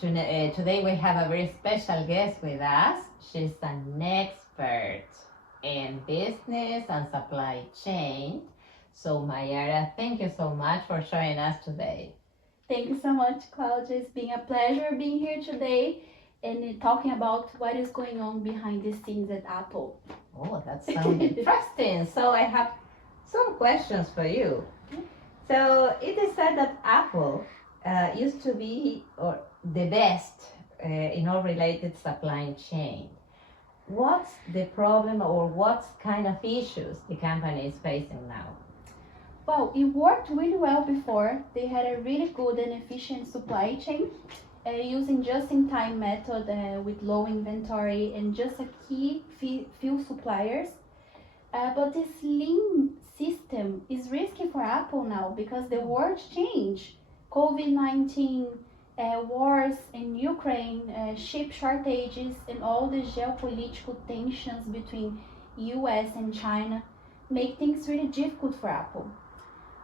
Today we have a very special guest with us. She's an expert in business and supply chain. So Mayara, thank you so much for joining us today. Thank you so much, Claudia. It's been a pleasure being here today and talking about what is going on behind the scenes at Apple. Oh, that sounds interesting. So I have some questions for you. So it is said that Apple used to be the best in all related supply chain. What's the problem or what kind of issues the company is facing now? Well, it worked really well before. They had a really good and efficient supply chain using just-in-time method with low inventory and just a key few suppliers. But this lean system is risky for Apple now because the world changed. COVID-19, wars in Ukraine, chip shortages, and all the geopolitical tensions between US and China make things really difficult for Apple.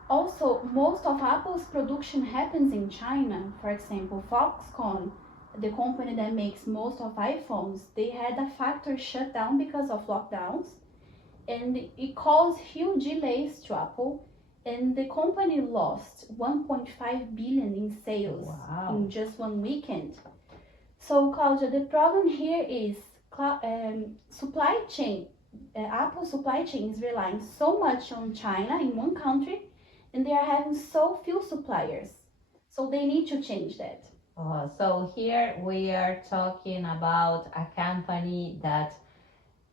Also, most of Apple's production happens in China. For example, Foxconn, the company that makes most of iPhones, they had a factory shut down because of lockdowns, and it caused huge delays to Apple, and the company lost 1.5 billion in sales in just one weekend. So, Claudia, the problem here is supply chain. Apple's supply chain is relying so much on China in one country, and they are having so few suppliers. So they need to change that. So here we are talking about a company that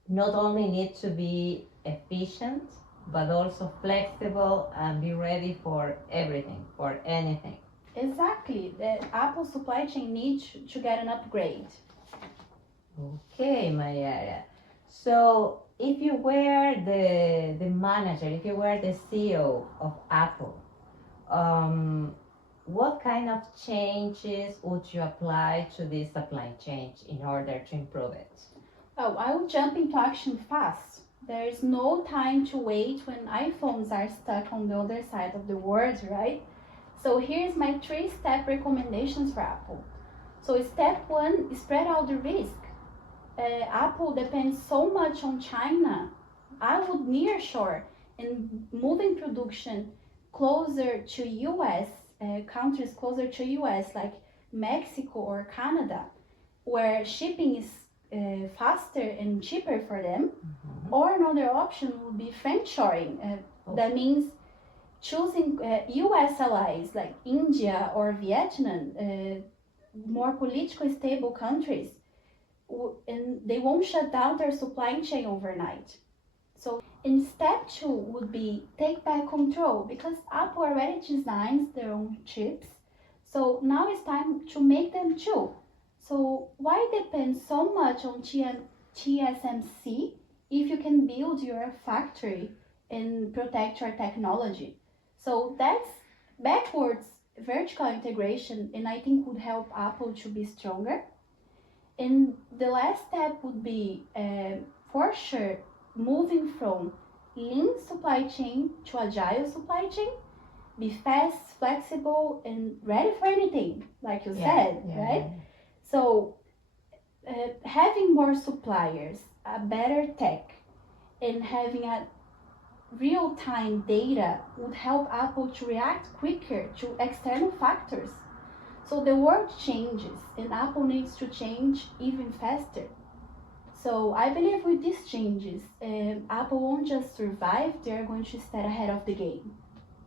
not only needs to be efficient, but also flexible and be ready for everything, for anything. Exactly. The Apple supply chain needs to get an upgrade. Okay, Mayara. So if you were the manager, if you were the CEO of Apple, what kind of changes would you apply to this supply chain in order to improve it? Oh, I will jump into action fast. There is no time to wait when iPhones are stuck on the other side of the world, right? So here's my 3-step recommendations for Apple. So step 1, spread out the risk. Apple depends so much on China. I would nearshore and moving production closer to US, countries closer to US like Mexico or Canada, where shipping is faster and cheaper for them. Mm-hmm. Or another option would be friendshoring. That means choosing US allies like India or Vietnam, more politically stable countries, and they won't shut down their supply chain overnight. So in step 2 would be take back control, because Apple already designs their own chips. So now it's time to make them too. So why depend so much on TSMC if you can build your factory and protect your technology? So that's backwards vertical integration, and I think would help Apple to be stronger. And the last step would be, for sure, moving from lean supply chain to agile supply chain. Be fast, flexible, and ready for anything, like you said, right? So having more suppliers, a better tech, and having a real-time data would help Apple to react quicker to external factors. So the world changes and Apple needs to change even faster. So I believe with these changes, Apple won't just survive, they're going to stay ahead of the game.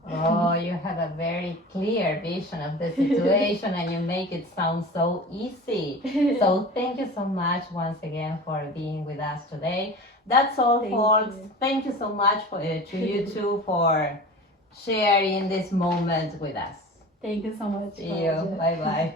Oh, you have a very clear vision of the situation and you make it sound so easy. So thank you so much once again for being with us today. That's all, folks. Thank you so much to you two for sharing this moment with us. Thank you so much. See you. Bye-bye.